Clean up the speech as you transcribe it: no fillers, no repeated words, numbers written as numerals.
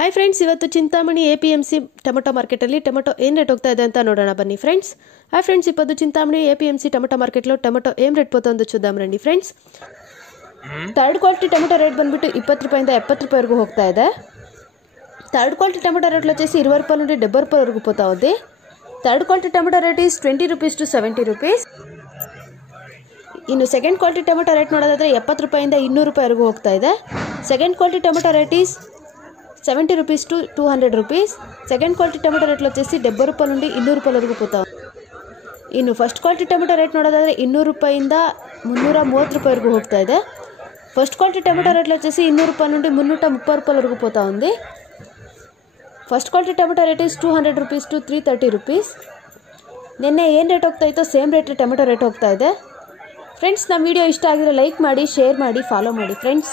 Hi friends, ಇವತ್ತು Chintamani APMC tomato ಮಾರ್ಕೆಟಲ್ಲಿ tomato ಏನು ರೇಟ್ ಹೋಗ್ತಾ ಇದೆ ಅಂತ ನೋಡೋಣ ಬನ್ನಿ ಫ್ರೆಂಡ್ಸ್. ಹಾಯ್ ಫ್ರೆಂಡ್ಸ್, ఇప్పుడు చింతామణి APMC టొమాటో మార్కెట్లో టొమాటో ఏం రేట్ పోతుందో చూద్దాం రండి friends. Third quality tomato rate ಬಂದ್ಬಿಟ್ಟು 20 ರೂಪಾಯಿಂದ 70 ರೂಪಾಯಿವರೆಗೂ ಹೋಗ್ತಾ ಇದೆ. థర్డ్ క్వాలిటీ టొమాటో రేట్లో వచ్చేసి 20 రూపాయల నుండి 70 రూపాయల వరకు పోతా ఉంది. Third quality tomato rate is 20 rupees to 70 rupees. ಇನ್ನು ಸೆಕೆಂಡ್ ಕ್ವಾಲಿಟಿ ಟೊಮೆಟೊ ರೇಟ್ ನೋಡೋದಾದರೆ 70 ರೂಪಾಯಿಂದ 200 ರೂಪಾಯಿವರೆಗೂ ಹೋಗ್ತಾ ಇದೆ. Second quality tomato rate is 70 rupees to 200 rupees. Second quality tomato రేట్లో వచ్చేసి 70 రూపాయల నుండి 200 రూపాయల వరకు పోతాం. ಇನ್ನು ಫಸ್ಟ್ ಕ್ವಾಲಿಟಿ ಟೊಮೆಟೊ ರೇಟ್ ನೋಡೋದಾದರೆ 200 ರೂಪಾಯಿಂದ 330 ರೂಪಾಯಿವರೆಗೂ ಹೋಗ್ತಾ ಇದೆ. ಫಸ್ಟ್ ಕ್ವಾಲಿಟಿ ಟೊಮೆಟೊ ರೇట్లో వచ్చేసి 200 ರೂಪಾయల నుండి 330 ರೂಪಾయల వరకు పోతా ఉంది. First quality tomato rate is 200 rupees to 330 rupees. ನಿನ್ನೆ ಏನು ರೇಟ್ ಹೋಗ್ತಾ ಇತ್ತೋ ಸೇಮ್ ರೇಟ್ ಟೊಮೆಟೊ ರೇಟ್ ಹೋಗ್ತಾ ಇದೆ. ಫ್ರೆಂಡ್ಸ್, ನಮ್ಮ ವಿಡಿಯೋ ಇಷ್ಟ ಆಗಿದ್ರೆ ಲೈಕ್ ಮಾಡಿ, ಶೇರ್ ಮಾಡಿ, ಫಾಲೋ ಮಾಡಿ ಫ್ರೆಂಡ್ಸ್.